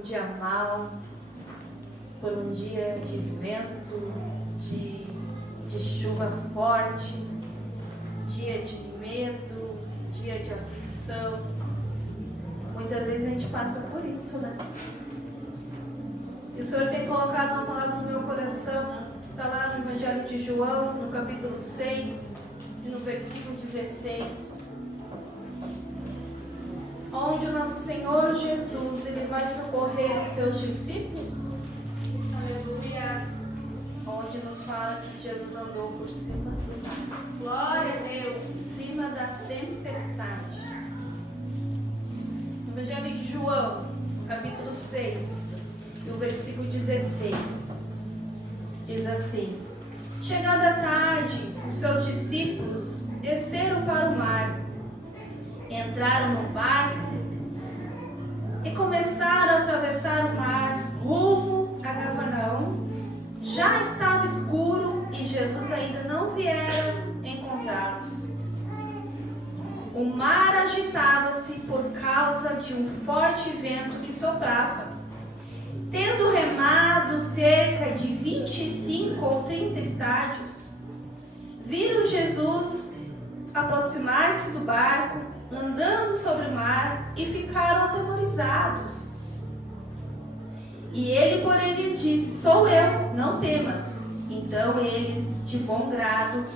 um dia mau, por um dia de vento, de chuva forte, dia de medo, dia de aflição. Muitas vezes a gente passa por isso, né? E o Senhor tem colocado uma palavra no meu coração, está lá no Evangelho de João, no capítulo 6, e no versículo 16, onde o nosso Senhor Jesus, Ele vai socorrer os seus discípulos. Aleluia. Onde nos fala que Jesus andou por cima do mar. Glória a Deus. Por cima da tempestade. No Evangelho de João, no capítulo 6, e o versículo 16, diz assim: chegada a tarde, os seus discípulos desceram para o mar, entraram no barco e começaram a atravessar o mar rumo a Cafarnaum. Já estava escuro e Jesus ainda não viera encontrá-los. O mar agitava-se por causa de um forte vento que soprava. Tendo remado cerca de 25 ou 30 estádios, viram Jesus aproximar-se do barco, andando sobre o mar, e ficaram atemorizados. E ele, porém, lhes disse: sou eu, não temas. Então eles, de bom grado,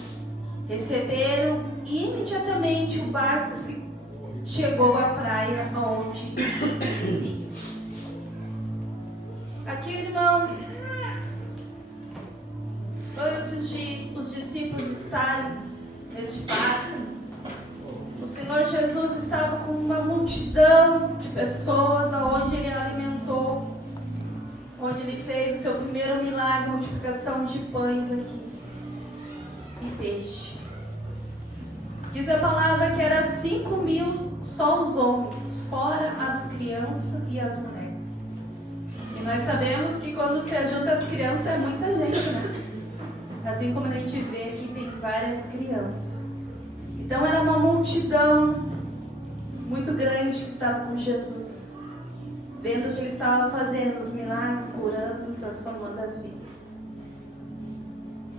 receberam, e imediatamente o barco chegou à praia onde eles iam. Aqui, irmãos, antes de os discípulos estarem neste barco, o Senhor Jesus estava com uma multidão de pessoas, aonde Ele alimentou, onde Ele fez o seu primeiro milagre, multiplicação de pães aqui e peixe. Diz a palavra que era 5.000 só os homens, fora as crianças e as mulheres. E nós sabemos que quando se ajunta as crianças é muita gente, né? Assim como a gente vê aqui, tem várias crianças. Então era uma multidão muito grande que estava com Jesus, vendo o que Ele estava fazendo, os milagres, curando, transformando as vidas.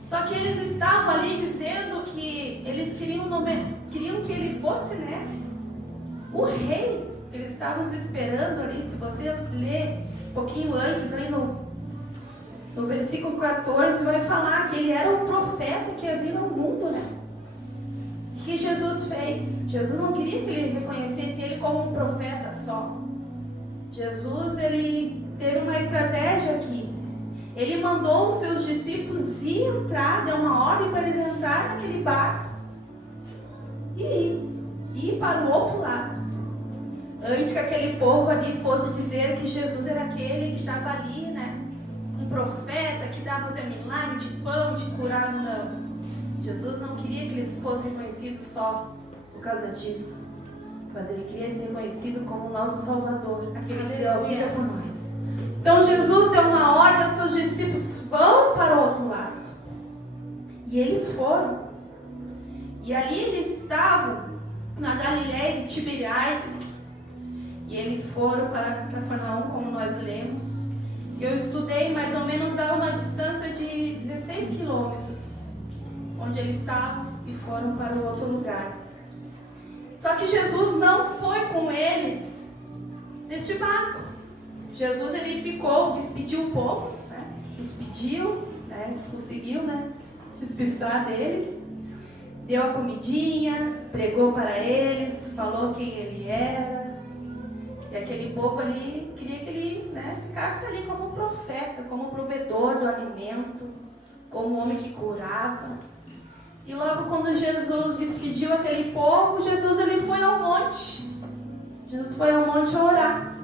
Só que eles estavam ali dizendo que eles queriam que Ele fosse, né, o rei. Eles estavam esperando ali. Se você ler um pouquinho antes, ali no versículo 14, vai falar que Ele era o profeta que ia vir no mundo, né? O que Jesus fez? Jesus não queria que Ele reconhecesse Ele como um profeta só. Jesus, Ele teve uma estratégia aqui. Ele mandou os seus discípulos entrar, deu uma ordem para eles entrar naquele barco e ir para o outro lado. Antes que aquele povo ali fosse dizer que Jesus era aquele que estava ali, né? Um profeta que dava fazer milagre de pão, de curar, não. Jesus não queria que eles fossem reconhecidos só por causa disso, mas Ele queria ser reconhecido como o nosso Salvador, aquele que deu a vida por nós. Então Jesus deu uma ordem aos seus discípulos: vão para o outro lado. E eles foram. E ali eles estavam na Galileia de Tiberíades. E eles foram para Cafarnaum, como nós lemos. Eu estudei, mais ou menos a uma distância de 16 quilômetros, onde eles estavam, e foram para o outro lugar. Só que Jesus não foi com eles neste barco. Jesus, Ele ficou, despediu um pouco, né? Despediu, né? Conseguiu, né, despistar deles, deu a comidinha, pregou para eles, falou quem Ele era. E aquele povo ali queria que Ele, né, ficasse ali como um profeta, como um provedor do alimento, como um homem que curava. E logo quando Jesus despediu aquele povo, Jesus, Ele foi ao monte. Jesus foi ao monte a orar.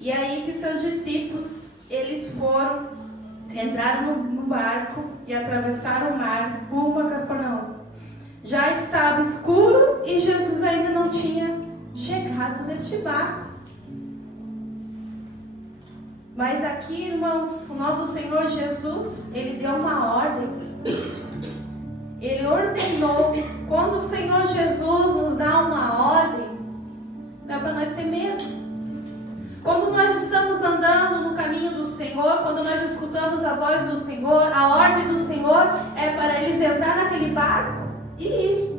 E aí que seus discípulos, eles foram, entraram no barco e atravessaram o mar rumo a Cafarnaum. Já estava escuro e Jesus ainda não tinha chegado neste barco. Mas aqui, irmãos, o nosso Senhor Jesus, Ele deu uma ordem. Ele ordenou. Quando o Senhor Jesus nos dá uma ordem, não é para nós ter medo. Quando nós estamos andando no caminho do Senhor, quando nós escutamos a voz do Senhor, a ordem do Senhor é para eles entrar naquele barco e ir.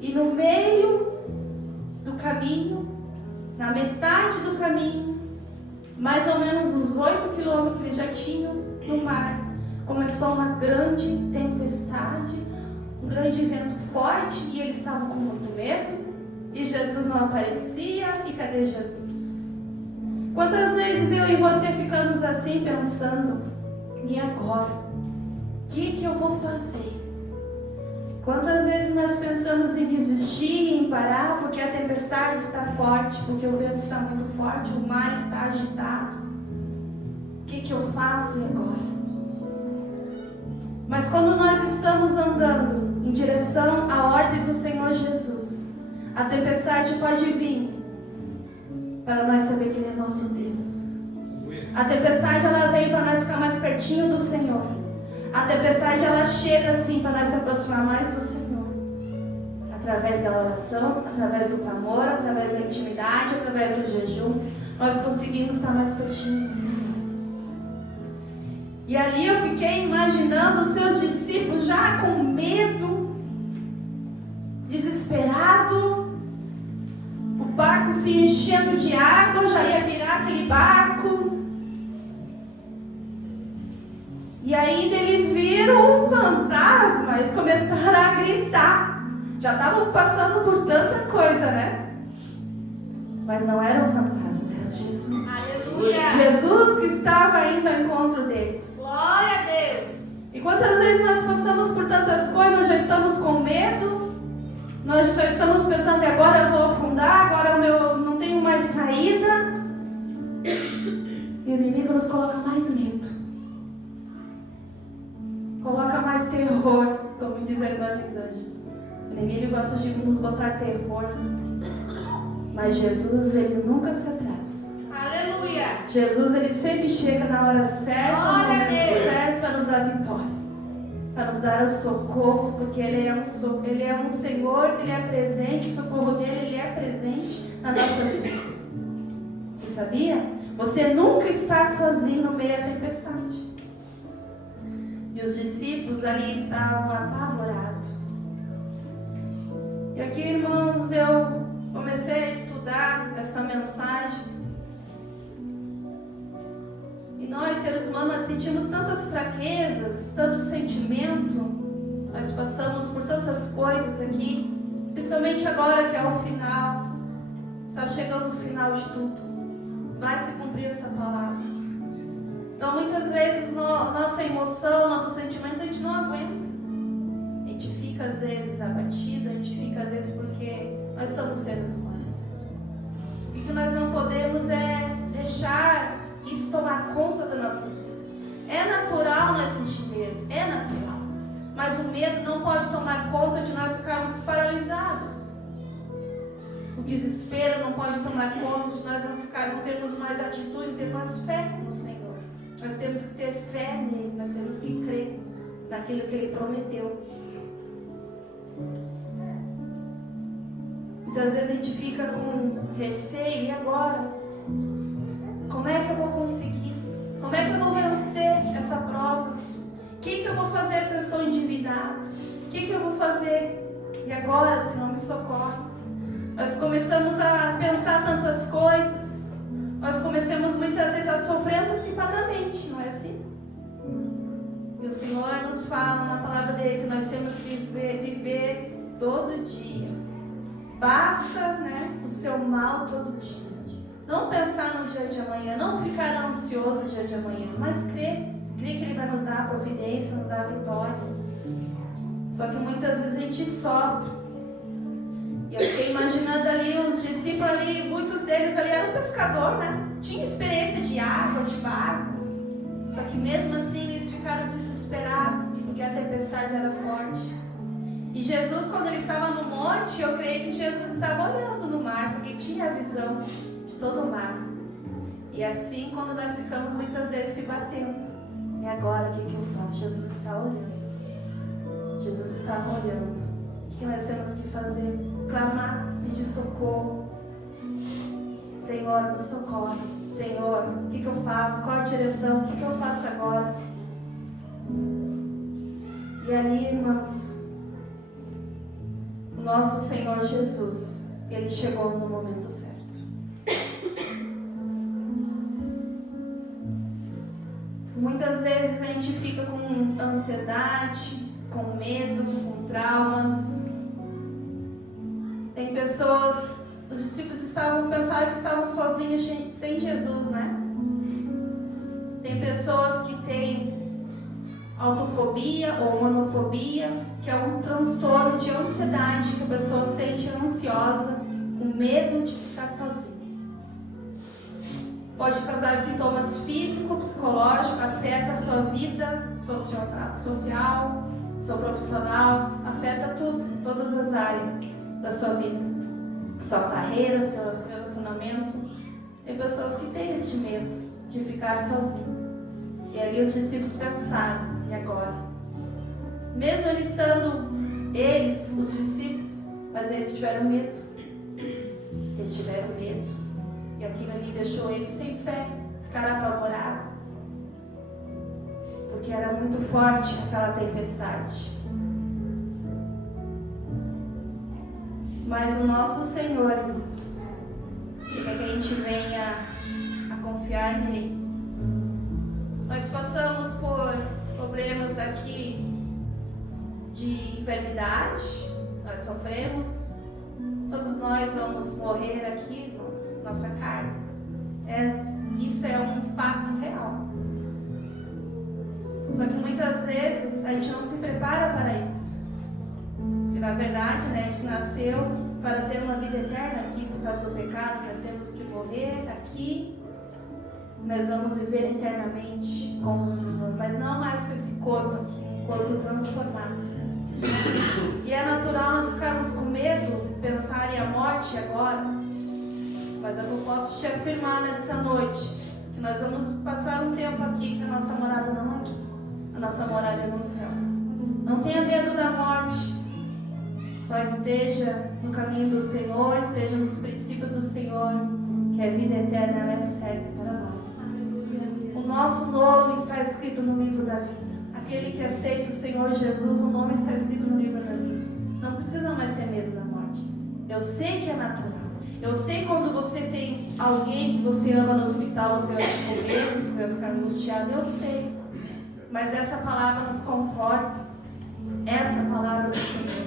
E no meio do caminho, na metade do caminho, mais ou menos uns 8 quilômetros que eles já tinham no mar, começou uma grande tempestade, um grande vento forte, e eles estavam com muito medo, e Jesus não aparecia, e cadê Jesus? Quantas vezes eu e você ficamos assim pensando, e agora? O que eu vou fazer? Quantas vezes nós pensamos em desistir, em parar, porque a tempestade está forte, porque o vento está muito forte, o mar está agitado. O que eu faço e agora? Mas quando nós estamos andando em direção à ordem do Senhor Jesus, a tempestade pode vir para nós saber que Ele é nosso Deus. A tempestade ela vem para nós ficar mais pertinho do Senhor. A tempestade ela chega assim para nós se aproximar mais do Senhor. Através da oração, através do clamor, através da intimidade, através do jejum, nós conseguimos estar mais pertinho do Senhor. E ali eu fiquei imaginando os seus discípulos já com medo, desesperado, o barco se enchendo de água, já ia virar aquele barco. E ainda eles viram um fantasma, eles começaram a gritar. Já estavam passando por tanta coisa, né? Mas não era um fantasma, era Jesus. Aleluia! Jesus que estava indo ao encontro deles. Glória a Deus! E quantas vezes nós passamos por tantas coisas, nós já estamos com medo, nós já estamos pensando, agora eu vou afundar, agora eu não tenho mais saída. E o inimigo nos coloca mais medo. Coloca mais terror, como diz a irmã Elisângela. O inimigo gosta de nos botar terror. Mas Jesus, Ele nunca se atrasa. Aleluia! Jesus, Ele sempre chega na hora certa, no momento certo, para nos dar vitória. Para nos dar o socorro, porque Ele é um Senhor, que Ele é presente, o socorro dEle, Ele é presente nas nossas vidas. Você sabia? Você nunca está sozinho no meio da tempestade. E os discípulos ali estavam apavorados. E aqui, irmãos, eu comecei a estudar essa mensagem. E nós, seres humanos, nós sentimos tantas fraquezas, tanto sentimento. Nós passamos por tantas coisas aqui. Principalmente agora que é o final. Está chegando o final de tudo. Vai se cumprir essa palavra. Então, muitas vezes, nossa emoção, nosso sentimento, a gente não aguenta. A gente fica, às vezes, abatido, a gente fica, às vezes, porque nós somos seres humanos. O que nós não podemos é deixar isso tomar conta da nossa vida. É natural nós sentir medo, é natural. Mas o medo não pode tomar conta de nós ficarmos paralisados. O desespero não pode tomar conta de nós não termos mais atitude, não termos mais fé no Senhor. Nós temos que ter fé nele, nós temos que crer naquilo que ele prometeu. Muitas vezes a gente fica com receio, e agora? Como é que eu vou conseguir? Como é que eu vou vencer essa prova? O que eu vou fazer se eu estou endividado? O que eu vou fazer? E agora, se não me socorre? Nós começamos a pensar tantas coisas. Nós começamos muitas vezes a sofrer antecipadamente, não é assim? E o Senhor nos fala na palavra dele que nós temos que viver todo dia. Basta, né, o seu mal todo dia. Não pensar no dia de amanhã, não ficar ansioso no dia de amanhã, mas crer que Ele vai nos dar a providência, nos dar a vitória. Só que muitas vezes a gente sofre. E eu fiquei imaginando ali os discípulos ali, muitos deles ali eram pescador, né? Tinha experiência de água, de barco. Só que mesmo assim eles ficaram desesperados, porque a tempestade era forte. E Jesus, quando ele estava no monte, eu creio que Jesus estava olhando no mar, porque tinha a visão de todo o mar. E assim, quando nós ficamos muitas vezes se batendo, e agora o que eu faço? Jesus está olhando. Jesus está olhando. O que nós temos que fazer? clamar, pedir socorro. Senhor, me socorre. Senhor, o que eu faço? Qual a direção? O que eu faço agora? E ali, irmãos, o nosso Senhor Jesus, Ele chegou no momento certo. Muitas vezes a gente fica com ansiedade, com medo, com traumas. Tem pessoas, os discípulos pensaram que estavam sozinhos sem Jesus, né? Tem pessoas que têm autofobia ou monofobia, que é um transtorno de ansiedade, que a pessoa sente ansiosa, com medo de ficar sozinha. Pode causar sintomas físicos, psicológicos, afeta a sua vida social, seu profissional, afeta tudo, todas as áreas da sua vida, sua carreira, seu relacionamento. Tem pessoas que têm este medo de ficar sozinho. E ali os discípulos pensaram, e agora? Mesmo eles estando, os discípulos, mas eles tiveram medo. Eles tiveram medo. E aquilo ali deixou eles sem fé, ficaram apavorados. Porque era muito forte aquela tempestade. Mas o nosso Senhor, irmãos, Ele quer que a gente venha a confiar nele. Nós passamos por problemas aqui de enfermidade, nós sofremos, todos nós vamos morrer aqui, irmãos, nossa carne. Isso é um fato real. Só que muitas vezes a gente não se prepara para isso. Porque na verdade, a gente nasceu para ter uma vida eterna aqui por causa do pecado, nós temos que morrer aqui. Nós vamos viver eternamente com o Senhor, mas não mais com esse corpo aqui, um corpo transformado. E é natural nós ficarmos com medo, pensar em a morte agora, mas eu posso te afirmar nessa noite que nós vamos passar um tempo aqui, que a nossa morada não é aqui, a nossa morada é no céu. Não tenha medo da morte, só esteja no caminho do Senhor, esteja nos princípios do Senhor, que a vida eterna ela é certa para nós. O nosso nome está escrito no livro da vida. Aquele que aceita o Senhor Jesus, o nome está escrito no livro da vida. Não precisa mais ter medo da morte. Eu sei que é natural. Eu sei quando você tem alguém que você ama no hospital, você vai ficar com medo, você vai ficar angustiado. Eu sei. Mas essa palavra nos conforta. Essa palavra do Senhor.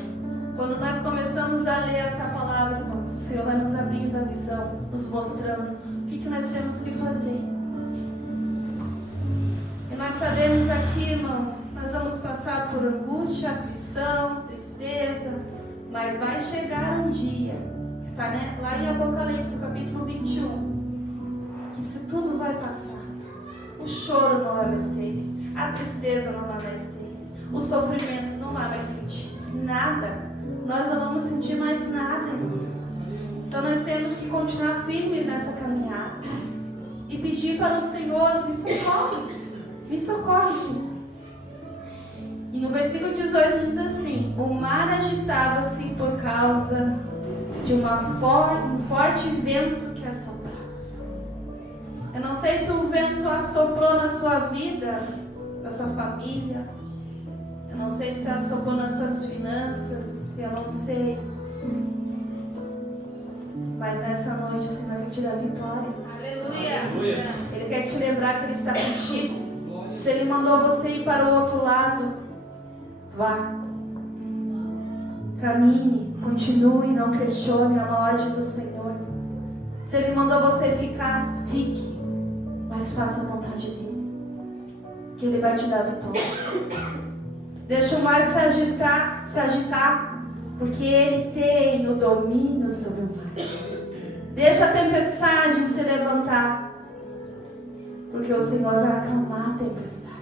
Quando nós começamos a ler esta palavra, irmãos, o Senhor vai nos abrindo a visão, nos mostrando o que nós temos que fazer. E nós sabemos aqui, irmãos, nós vamos passar por angústia, aflição, tristeza, mas vai chegar um dia, que está lá em Apocalipse, no capítulo 21, que isso tudo vai passar. O choro não vai mais ter, a tristeza não vai mais ter, o sofrimento não vai mais sentir nada. Nós não vamos sentir mais nada, irmãos. Então nós temos que continuar firmes nessa caminhada e pedir para o Senhor, me socorre, Senhor. E no versículo 18 diz assim: o mar agitava-se por causa de um forte vento que assoprava. Eu não sei se o vento assoprou na sua vida, na sua família. Eu não sei se assoprou nas suas finanças. Eu não sei. Mas nessa noite o Senhor quer te dar vitória. Aleluia. Ele quer te lembrar que Ele está contigo. Se Ele mandou você ir para o outro lado, vá. Caminhe, continue, não questione a ordem do Senhor. Se Ele mandou você ficar, fique. Mas faça a vontade dEle, que Ele vai te dar vitória. Deixa o mar se agitar, porque Ele tem o domínio sobre o mar. Deixa a tempestade se levantar, porque o Senhor vai acalmar a tempestade.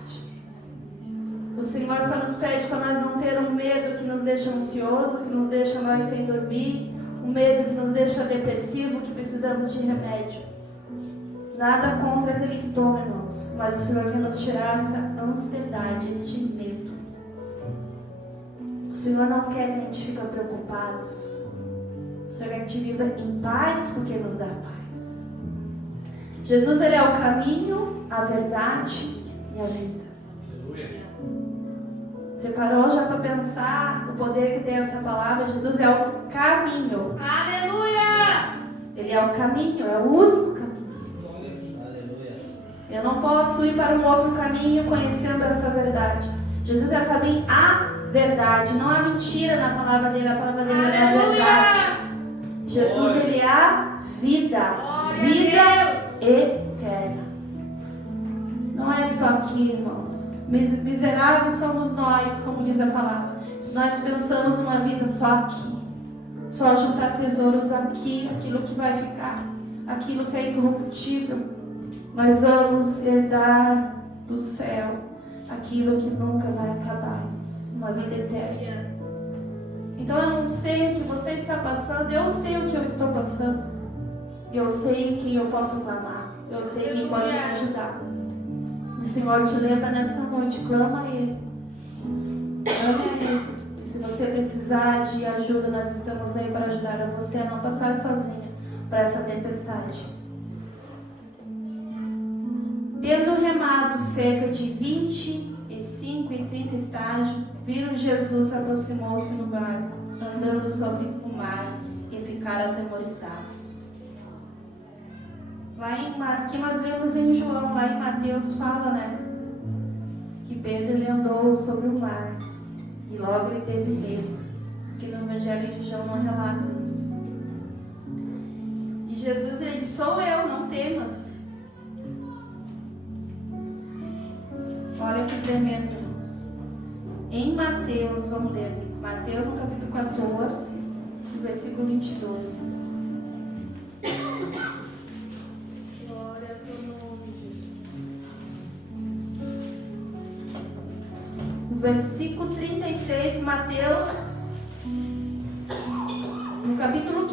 O Senhor só nos pede para nós não ter um medo que nos deixa ansioso, que nos deixa nós sem dormir, um medo que nos deixa depressivo, que precisamos de remédio. Nada contra aquele que toma, irmãos, mas o Senhor quer nos tirar essa ansiedade, este medo. O Senhor não quer que a gente fique preocupados. Senhor quer que a gente viva em paz porque nos dá paz. Jesus, Ele é o caminho, a verdade e a vida. Você parou já para pensar o poder que tem essa palavra? Jesus é o caminho. Aleluia! Ele é o caminho, é o único caminho. Eu não posso ir para um outro caminho conhecendo essa verdade. Jesus é o caminho, a verdade. Não há mentira na palavra dele, a palavra dele é a verdade. Jesus, Ele é a vida. Vida eterna. Não é só aqui, irmãos. Miseráveis somos nós, como diz a palavra. Se nós pensamos uma vida só aqui, só juntar tesouros aqui, aquilo que vai ficar, aquilo que é incorruptível, nós vamos herdar do céu aquilo que nunca vai acabar, uma vida eterna. Então eu não sei o que você está passando, eu sei o que eu estou passando. Eu sei quem eu posso clamar, eu sei quem pode me ajudar. O Senhor te lembra nessa noite, clama a Ele. Clame a Ele. E se você precisar de ajuda, nós estamos aí para ajudar a você a não passar sozinha para essa tempestade. Tendo remado cerca de 25 e 30 estágios, viram Jesus aproximou-se no barco, andando sobre o mar, e ficaram atemorizados. Aqui nós lemos em João, lá em Mateus fala, né? Que Pedro ele andou sobre o mar e logo ele teve medo. Que no Evangelho de João não relata isso. E Jesus ele disse: sou eu, não temas. Olha que tremendo, irmãos. Em Mateus, vamos ler ali. Mateus no capítulo 14, no versículo 22. Versículo 36, Mateus, no capítulo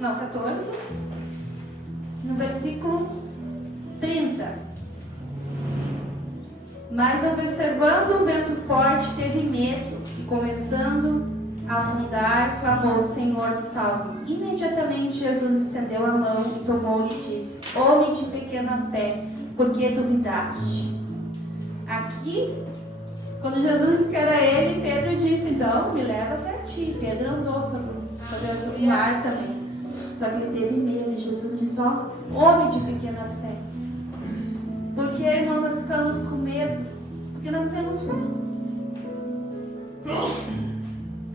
14, no versículo 30. Mas observando o vento forte, teve medo e começando a afundar, clamou: Senhor, salve-me. Imediatamente Jesus estendeu a mão e tomou-lhe e disse: homem de pequena fé, por que duvidaste? Aqui, quando Jesus disse que era ele, Pedro disse: então, me leva até ti. Pedro andou sobre o mar também. Só que ele teve medo. E Jesus disse: ó, homem de pequena fé. Por que, irmão, nós ficamos com medo? Porque nós temos fé.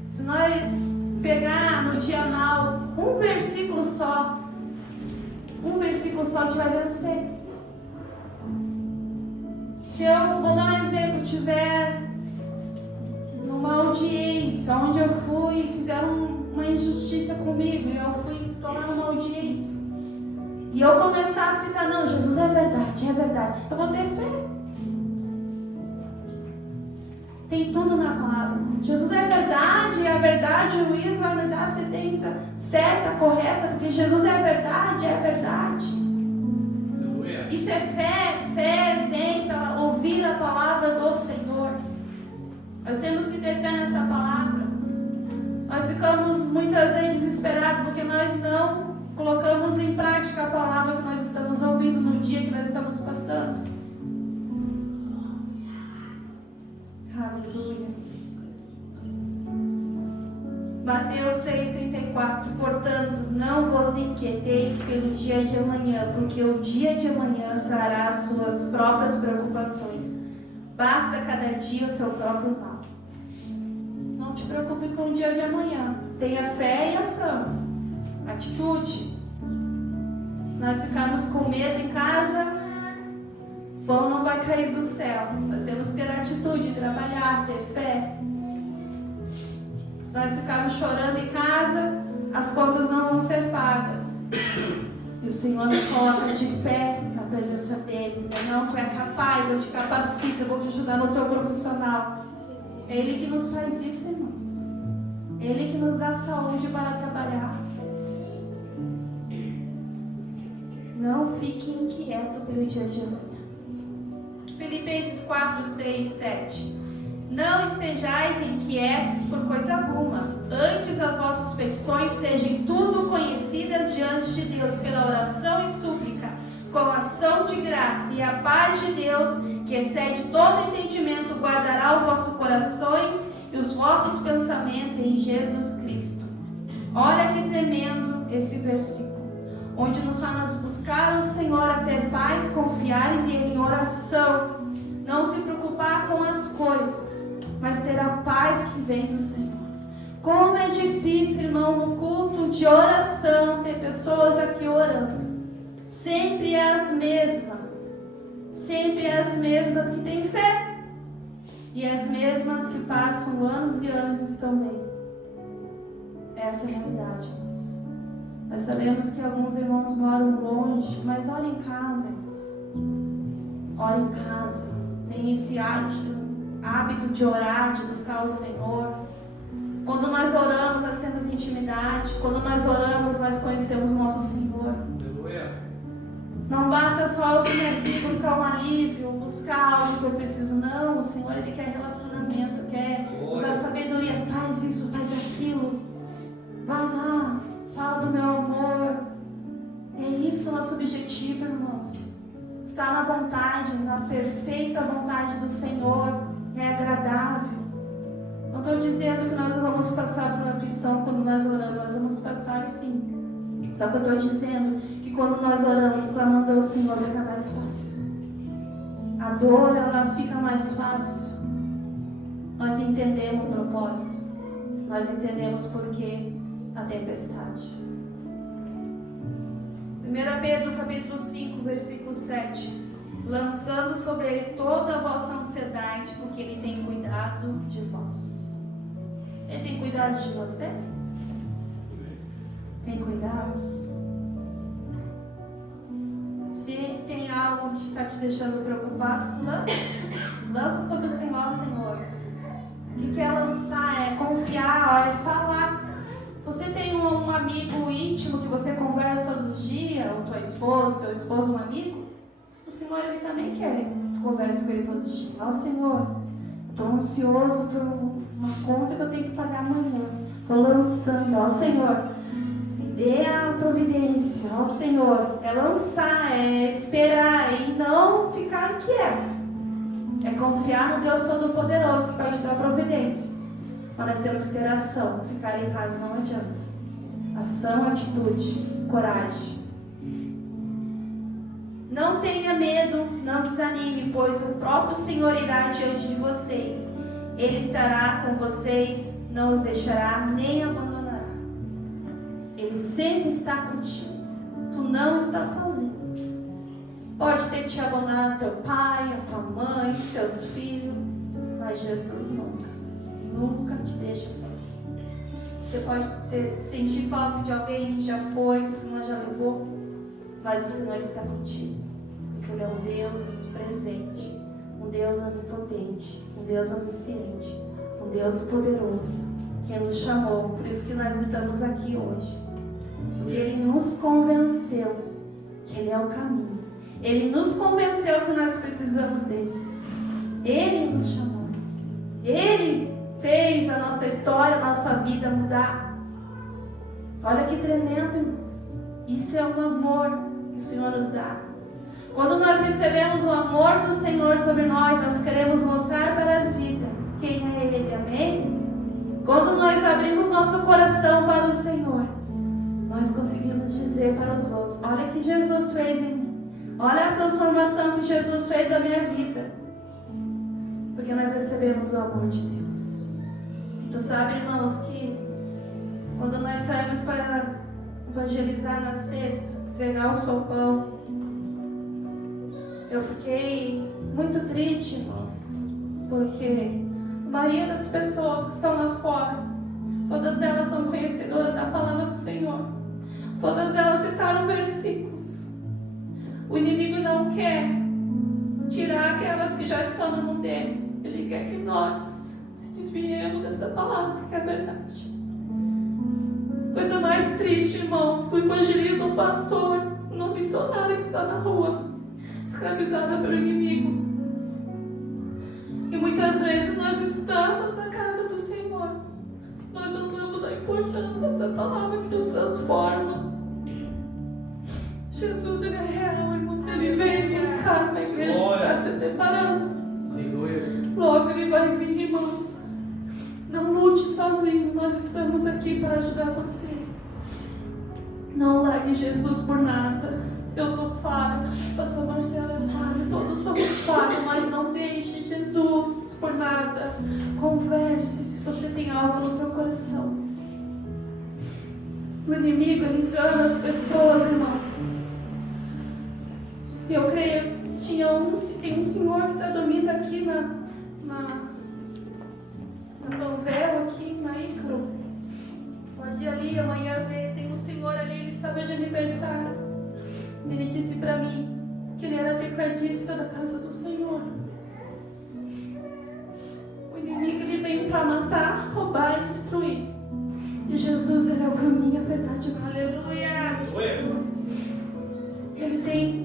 Se nós pegar no dia mal um versículo só, a gente vai vencer. Se eu, vou dar um exemplo, tiver numa audiência onde eu fui, fizeram uma injustiça comigo e eu fui tomar numa audiência e eu começar a citar: não, Jesus é verdade, eu vou ter fé. Tem tudo na palavra. Jesus é verdade, e a verdade, o juiz vai me dar a sentença certa, correta, porque Jesus é verdade, Isso é fé vem para ouvir a palavra do Senhor. Nós temos que ter fé nessa palavra. Nós ficamos muitas vezes desesperados porque nós não colocamos em prática a palavra que nós estamos ouvindo no dia que nós estamos passando. Aleluia. Mateus 6,34. Portanto, não vos inquieteis pelo dia de amanhã, porque o dia de amanhã trará as suas próprias preocupações. Basta cada dia o seu próprio mal. Não te preocupe com o dia de amanhã. Tenha fé e ação. Atitude. Se nós ficarmos com medo em casa, o pão não vai cair do céu. Nós temos que ter atitude, trabalhar, ter fé. Se nós ficarmos chorando em casa, as contas não vão ser pagas. E o Senhor nos coloca de pé na presença dele. Diz: não, tu é capaz, eu te capacito, eu vou te ajudar no teu profissional. É Ele que nos faz isso, irmãos. É Ele que nos dá saúde para trabalhar. Não fique inquieto pelo dia de amanhã. Filipenses 4, 6, 7. Não estejais inquietos por coisa alguma. Antes as vossas petições sejam tudo conhecidas diante de Deus pela oração e súplica, com ação de graça, e a paz de Deus, que excede todo entendimento, guardará os vossos corações e os vossos pensamentos em Jesus Cristo. Olha que tremendo esse versículo, onde nos faz buscar o Senhor a ter paz, confiar nele em oração, não se preocupar com as coisas, mas ter a paz que vem do Senhor. Como é difícil, irmão, no culto de oração, ter pessoas aqui orando. Sempre as mesmas que têm fé, e as mesmas que passam anos e anos e estão bem. Essa é a realidade, irmãos. Nós sabemos que alguns irmãos moram longe, mas ora em casa, irmãos. Ora em casa. Tem esse hábito de orar, de buscar o Senhor. Quando nós oramos, nós temos intimidade. Quando nós oramos, nós conhecemos o nosso Senhor. Não basta só eu vir aqui buscar um alívio, buscar algo que eu preciso. Não, o Senhor, Ele quer relacionamento, quer usar sabedoria. Faz isso, faz aquilo. Vai lá, fala do meu amor. É isso o nosso objetivo, irmãos. Estar na vontade, na perfeita vontade do Senhor. É agradável. Não estou dizendo que nós vamos passar por aflição quando nós oramos. Nós vamos passar sim. Só que eu estou dizendo que quando nós oramos clamando ao Senhor, fica mais fácil. A dor, ela fica mais fácil. Nós entendemos o propósito. Nós entendemos por que a tempestade. 1 Pedro capítulo 5, versículo 7. Lançando sobre Ele toda a vossa ansiedade, porque Ele tem cuidado de vós. Ele tem cuidado de você? Tem cuidado? Se tem algo que está te deixando preocupado, lança sobre o Senhor, Senhor. O que quer lançar é confiar, é falar. Você tem um amigo íntimo que você conversa todos os dias, ou teu esposo, um amigo? O Senhor, Ele também quer que tu converse com Ele todos os dias. Ó Senhor, eu estou ansioso por uma conta que eu tenho que pagar amanhã. Estou lançando, ó Senhor, me dê a providência. Ó Senhor, é lançar, é esperar e não ficar inquieto. É confiar no Deus Todo-Poderoso que vai te dar providência. Mas nós temos que ter ação. Ficar em casa não adianta. Ação, atitude, coragem. Não tenha medo, não desanime, pois o próprio Senhor irá diante de vocês. Ele estará com vocês, não os deixará nem abandonará. Ele sempre está contigo. Tu não estás sozinho. Pode ter te abandonado teu pai, a tua mãe, teus filhos, mas Jesus nunca te deixa sozinho. Você pode sentir falta de alguém que já foi, que o Senhor já levou, mas o Senhor está contigo. Porque Ele é um Deus presente, um Deus onipotente, um Deus onisciente, um Deus poderoso, que nos chamou. Por isso que nós estamos aqui hoje. Porque Ele nos convenceu que Ele é o caminho. Ele nos convenceu que nós precisamos dEle. Ele nos chamou. Ele fez a nossa história, a nossa vida mudar. Olha que tremendo, irmãos. Isso é um amor que o Senhor nos dá. Quando nós recebemos o amor do Senhor sobre nós queremos mostrar para as vidas quem é Ele, amém? Quando nós abrimos nosso coração para o Senhor, nós conseguimos dizer para os outros: olha o que Jesus fez em mim. Olha a transformação que Jesus fez na minha vida. Porque nós recebemos o amor de Deus. E tu sabe, irmãos, que quando nós saímos para evangelizar na sexta, entregar o sopão, eu fiquei muito triste, irmãos, porque a maioria das pessoas que estão lá fora, todas elas são conhecedoras da palavra do Senhor. Todas elas citaram versículos. O inimigo não quer tirar aquelas que já estão no mundo dele. Ele quer que nós se desviemos dessa palavra, que é verdade. Coisa mais triste, irmão. Tu evangeliza um pastor, uma missionária que está na rua, escravizada pelo inimigo. E muitas vezes nós estamos na casa do Senhor. Nós não damos a importância dessa palavra que nos transforma. Jesus, Ele é real, irmãos. Ele veio buscar uma igreja que está se separando. Logo Ele vai vir, irmãos. Não lute sozinho. Nós estamos aqui para ajudar você. Não largue Jesus por nada. Eu sou falha, pastor Marcelo é falho, todos somos falhos, mas não deixe Jesus por nada. Converse se você tem algo no teu coração. O inimigo, ele engana as pessoas, irmão. Eu creio, tem um senhor que está dormindo aqui na Panvel, aqui na Ícaro. Pode ir ali amanhã ver, tem um senhor ali, ele estava de aniversário. Ele disse para mim que ele era tecladista da casa do Senhor. O inimigo, ele veio para matar, roubar e destruir. E Jesus, Ele é o caminho, a verdade e a vida. Aleluia.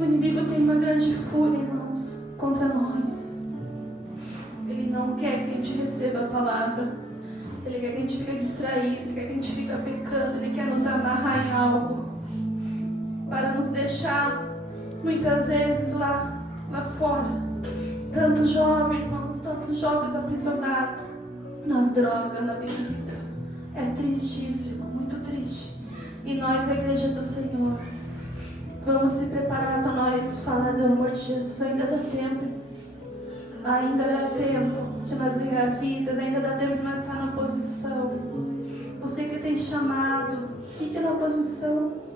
O inimigo tem uma grande fúria, irmãos, contra nós. Ele não quer que a gente receba a palavra. Ele quer que a gente fique distraído, Ele quer que a gente fique pecando, Ele quer nos amarrar em algo, para nos deixar, muitas vezes, lá fora. Tantos jovens, irmãos, tantos jovens aprisionados nas drogas, na bebida. É tristíssimo, muito triste. E nós, a igreja do Senhor, vamos se preparar para nós falar do amor de Jesus. Ainda dá tempo, irmãos. Ainda dá tempo de nós engravidas, ainda dá tempo de nós estar na posição. Você que tem chamado, fique na posição.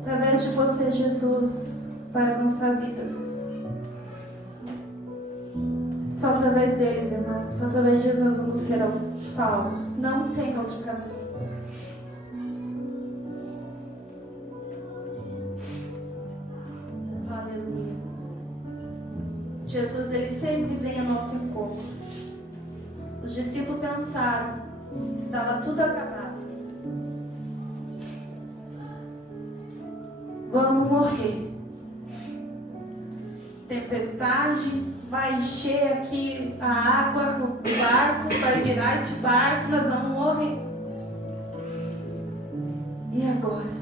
Através de você, Jesus vai alcançar vidas. Só através deles, irmãos. Só através de Jesus vamos serão salvos. Não tem outro caminho. Aleluia. Jesus, Ele sempre vem ao nosso encontro. Os discípulos pensaram que estava tudo acabado. Vamos morrer. Tempestade vai encher aqui a água, o barco vai virar esse barco, nós vamos morrer. E agora?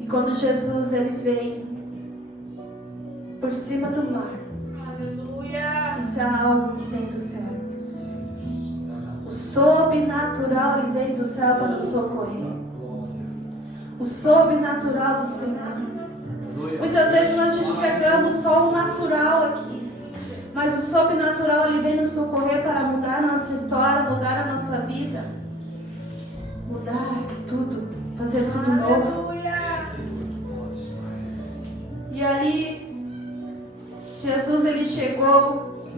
E quando Jesus, Ele veio por cima do mar. Aleluia. Isso é algo que vem dos céus. O sobrenatural, Ele veio do céu para nos socorrer. O sobrenatural do Senhor. Muitas vezes nós enxergamos só o natural aqui, mas o sobrenatural, Ele vem nos socorrer para mudar a nossa história, mudar a nossa vida, mudar tudo, fazer tudo novo. E ali Jesus, Ele chegou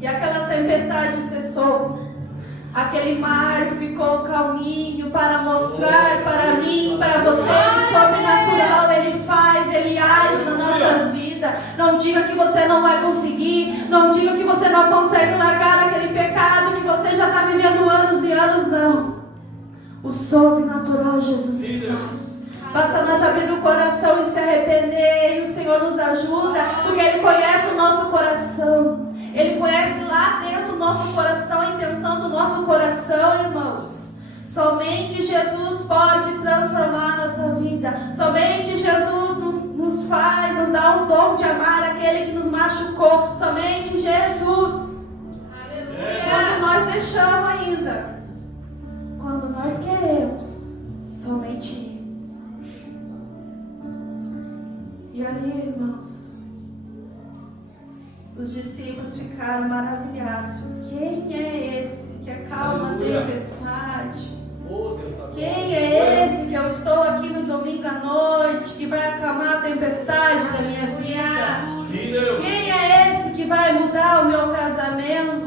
e aquela tempestade cessou. Aquele mar ficou calminho para mostrar para mim, para você, que o sobrenatural Ele faz, Ele age nas nossas vidas. Não diga que você não vai conseguir, não diga que você não consegue largar aquele pecado que você já está vivendo anos e anos, não. O sobrenatural Jesus faz. Basta nós abrir o coração e se arrepender, e o Senhor nos ajuda, porque Ele conhece o nosso coração. Ele conhece lá dentro do nosso coração, a intenção do nosso coração, irmãos. Somente Jesus pode transformar a nossa vida. Somente Jesus nos dá o dom de amar aquele que nos machucou. Somente Jesus. Aleluia. Quando nós deixamos ainda, quando nós queremos, somente Ele. E ali, irmãos, os discípulos ficaram maravilhados. Quem é esse que acalma a tempestade? Quem é esse que eu estou aqui no domingo à noite, que vai acalmar a tempestade da minha vida? Quem é esse que vai mudar o meu casamento?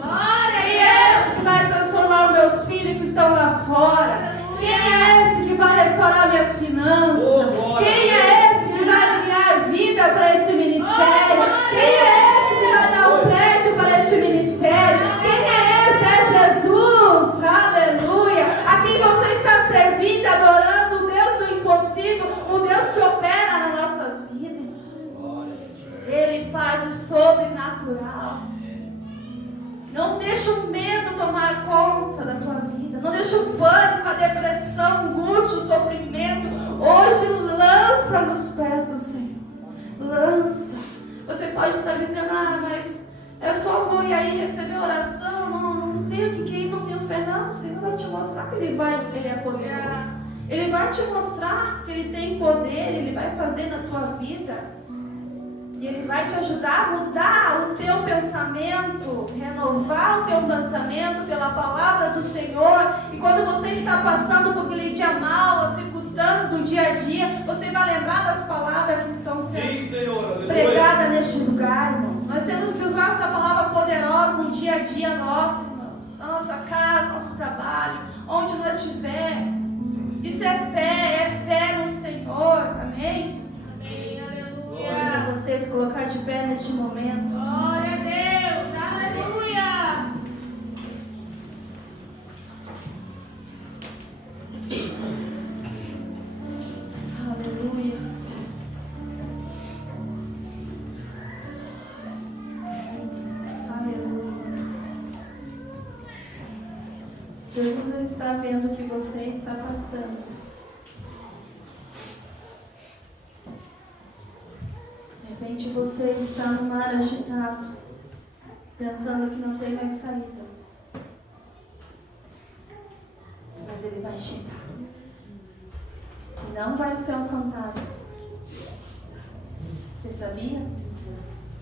Quem é esse que vai transformar os meus filhos que estão lá fora? Quem é esse que vai restaurar minhas finanças? Quem é esse que vai criar vida para esse ministério? Quem é esse que vai dar um prédio para este ministério? Quem é esse? É Jesus, aleluia. A quem você está servindo, adorando, o Deus do impossível, o Deus que opera nas nossas vidas. Ele faz o sobrenatural. tendo fé, não, o Senhor vai te mostrar que Ele é poderoso. Ele vai te mostrar que Ele tem poder, Ele vai fazer na tua vida. E Ele vai te ajudar a mudar o teu pensamento, renovar o teu pensamento pela palavra do Senhor. E quando você está passando por aquele dia mal, as circunstâncias do dia a dia, você vai lembrar das palavras que estão sendo pregadas neste lugar, irmãos. Nós temos que usar essa palavra poderosa no dia a dia nosso, irmãos. Na nossa casa, nosso trabalho, onde nós estivermos. Isso é fé no Senhor, amém? Para vocês colocar de pé neste momento. Glória a Deus, aleluia. Aleluia. Aleluia. Jesus está vendo o que você está passando. De repente você está no mar agitado, pensando que não tem mais saída. Mas Ele vai chegar. E não vai ser um fantasma. Você sabia?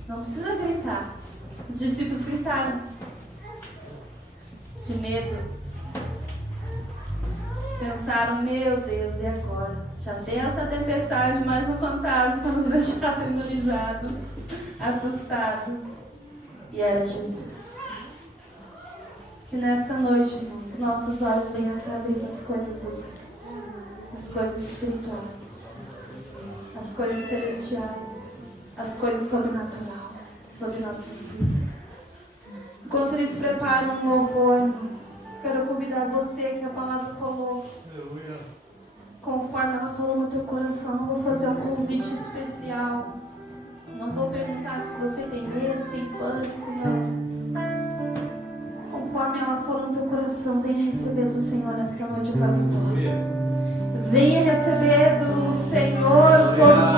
Não precisa gritar. Os discípulos gritaram. De medo. Pensaram, meu Deus, e agora? Já deu essa tempestade, mais um fantasma para nos deixar atemorizados, assustados. E era Jesus. Que nessa noite, irmãos, nossos olhos venham a se abrir para as coisas do céu, as coisas espirituais, as coisas celestiais, as coisas sobrenaturais sobre nossas vidas. Enquanto eles preparam um louvor, irmãos, quero convidar você que a palavra falou. Conforme ela falou no teu coração, eu vou fazer um convite especial. Não vou perguntar se você tem medo, se tem pânico, não. Conforme ela falou no teu coração, venha receber do Senhor nessa noite a tua vitória. Venha receber do Senhor o todo